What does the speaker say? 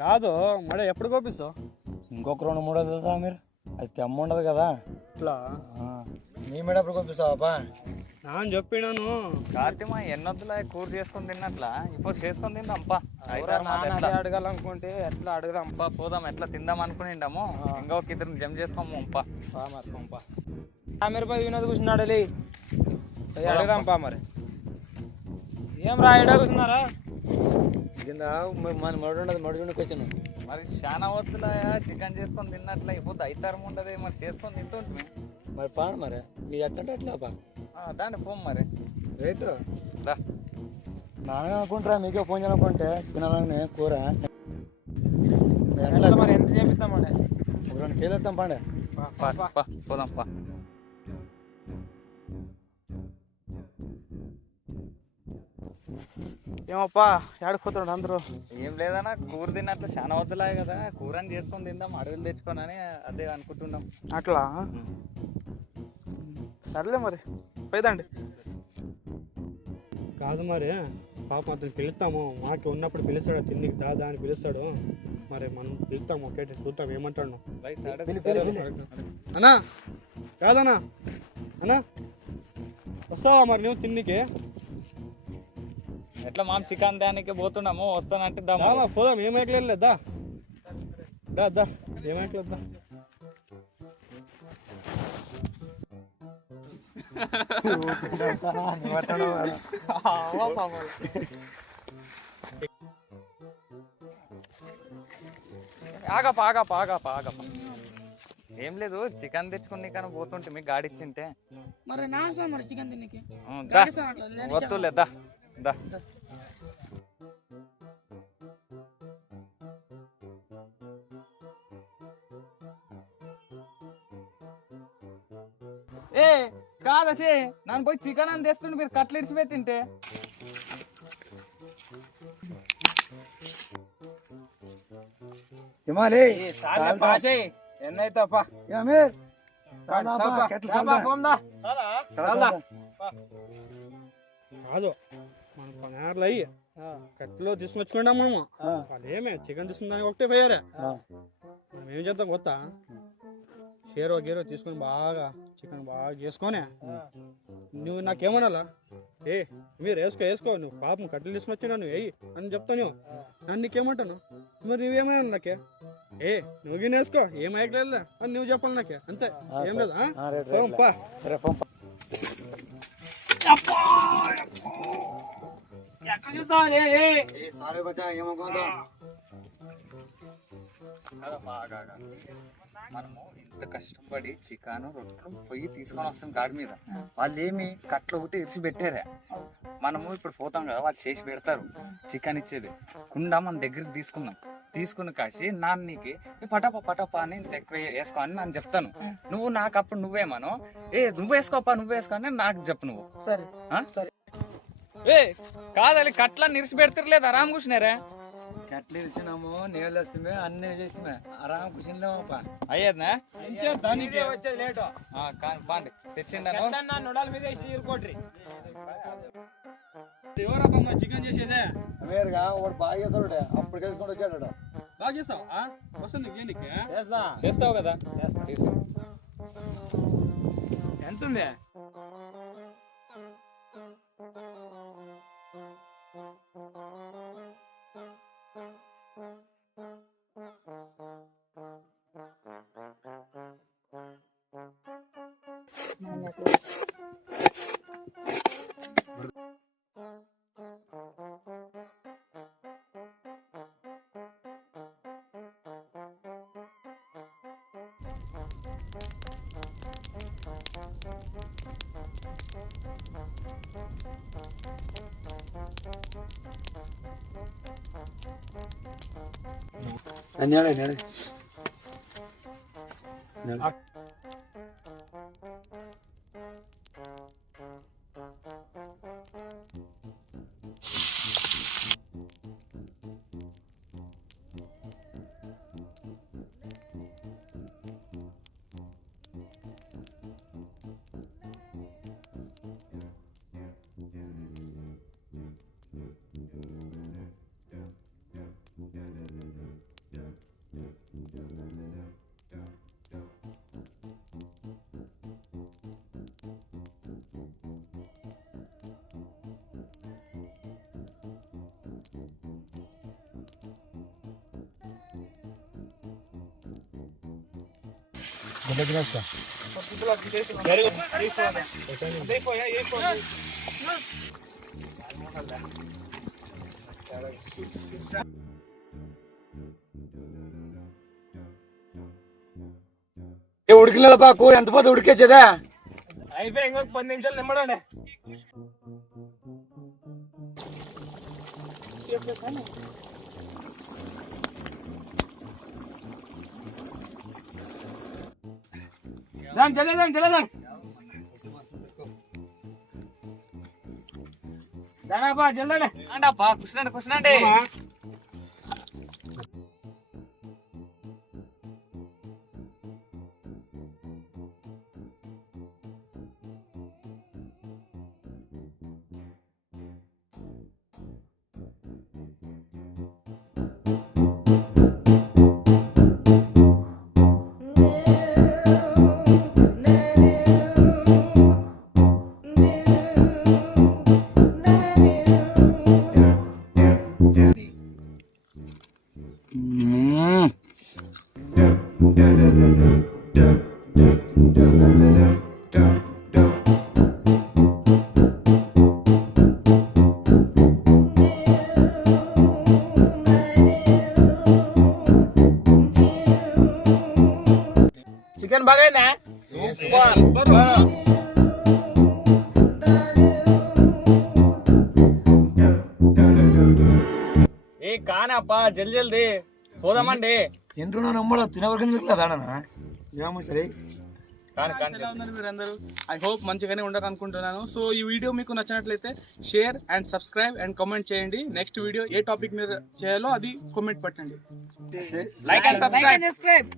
కాదు మళ్ళీ ఎప్పుడు కోపిస్తావు? ఇంకొక 2-3 వదులుతా మీరు, అది తెమ్మ ఉండదు కదా ఇట్లా. నీ మీద ఎప్పుడు కోపిస్తావా? నా చెప్పినాను కార్తీమ ఎన్నొద్దులా కూర చేసుకొని తిన్నట్లా ఇప్పుడు చేసుకొని తిందాంపా. అడగాలనుకుంటే ఎట్లా అడుగుదాంపా. పోదాం, ఎట్లా తిందాం అనుకునిండాము. ఇంకొక ఇద్దరు జమ్ చేసుకోము పంపా. మీరు పోయి వినోద్ కూర్చున్నాడు అడగదాంపా. మరి ఏం రా ఎడ కూర్చున్నారా? కింద మన మడుగుండకి వచ్చాను. మరి చాలా వద్దులా చికెన్ చేసుకొని తిన్నట్లా ఇప్పుడు అయితారం ఉండదు. మరి చేసుకొని తింటుంటే మరి పాడు మరి ఇది ఎట్టంటే ఎట్లా పా దాన్ని పోం మరి రేటు దా. నాన్న అనుకుంటారా మీకే ఫోన్ చేయాలనుకుంటే తినాలని కూర మరి ఎంత చేపిస్తామండి? ఒక 2 కేజీలు ఇస్తాం పాండే. పోదాం పా. ఏమప్పా ఏడిపోతున్నాడు అందరూ? ఏం లేదన్నా, కూర తిన్నట్లు చాలా వద్దులా కదా, కూరని చేసుకొని తిందాం అడవులు తెచ్చుకొని అని అదే అనుకుంటున్నాం. అట్లా సర్లే మరి పోయిదండి. కాదు మరి పాపం అతను పిలుస్తాము, మాకు ఉన్నప్పుడు పిలుస్తాడు, తిన్నికి దాదా అని పిలుస్తాడు. మరి మనం పిలుస్తాము, ఒకే చూద్దాం ఏమంటాడు. అన్నా కాదన్నా, అన్నా వస్తావా మరి నువ్వు తిన్నికి? ఎట్లా మాం చికెన్ దానికి పోతున్నాము, వస్తానంటే పోదాం. ఏమైకలేదు దా దా ఏమైకలేదా? ఆగపా. ఏం లేదు, చికెన్ తెచ్చుకుని కానీ పోతుంటే మీకు గాడి ఇచ్చింటే మరి మరి చికెన్ తినికి వద్దులేదా దా. ఏ కాదశే నన్ను పోయి చికెన్ అని తెస్తుంటే మీరు కట్లెట్స్ పెట్టింటే ఎన్నైతేపా కాదు మన పనేర్లు అయ్యి కట్లో తీసుకొచ్చుకున్నాం మనము. వాళ్ళు ఏమే చికెన్ తీసుకున్నాక ఒకటే పోయారే. మనం ఏం చేద్దాం కొత్త షేరో గీరో తీసుకొని బాగా చికెన్ బాగా చేసుకొని నువ్వు నాకేమనాలా? మీరు వేసుకో నువ్వు పాపం కట్టెలు తీసుకొచ్చినా నువ్వు వేయి అని చెప్తాను. నన్ను నీకేమంటాను? మరి నువ్వేమైనా నాకే నువ్వు గిన్నె వేసుకో ఏమైకలేదులే అని నువ్వు చెప్పాలి నాకే, అంతే. ఏం లేదు. సరే మనము ఇంత కష్టపడి చికెన్ రొట్టెలు పొయ్యి తీసుకొని వస్తాం గాడి మీద, వాళ్ళు ఏమి కట్లు ఒకటి ఇరిచి పెట్టారా. మనము ఇప్పుడు పోతాం కదా, వాళ్ళు చేసి పెడతారు చికెన్ ఇచ్చేది. కుండ మన దగ్గరికి తీసుకుని కాసి నాన్నకి పటప అని ఇంత ఎక్కువ వేసుకో అని నేను చెప్తాను. నువ్వు నాకు అప్పుడు నువ్వేమను నువ్వు వేసుకోపా అని నాకు చెప్పు నువ్వు. సరే కాదు కట్ల నిరిచి పెడతారు లేదా ఆరామ్ కూర్చున్నారా? కట్లు ఇచ్చినాము, నీళ్ళు వస్తామే, అన్నీ చేసిమే, ఆరామ్ కూర్చుంటామప్ప. అయ్యేదనా వచ్చేది లేటు కానీ పాండి తెచ్చిండ నొడాల మీద ఎవరబ్బా చికెన్ చేసేదే? వేరుగా వాడు బాగా చేస్తాడు, అప్పుడు కలిసుకుంటూ వచ్చాడు. బాగా చేస్తావా? వస్తుంది దేనికి చేస్తావు కదా. ఎంత ఉంది? నేడే ఉడికిలేపా కూర ఎంత పోతే ఉడికేచ్చదా అయిపోయి ఇంకొక 10 నిమిషాలు నిమ్మడండి. చల్లదండి దానాపా జల్దండి అండప్పా కూర్చునండి చికెన్ బాగైందా? ఏ కానప్పా జల్దీ పోదామండి. ఎంట్రున్నా నమ్మడం తినవరకు దాడనా ఏమో సరే మీరందరూ ఐ హోప్ మంచిగానే ఉండాలని అనుకుంటున్నాను. సో ఈ వీడియో మీకు నచ్చినట్లయితే share and subscribe and comment చేయండి. నెక్స్ట్ వీడియో ఏ టాపిక్ మీద చేయాలో అది కామెంట్ పెట్టండి. Like and Like and subscribe.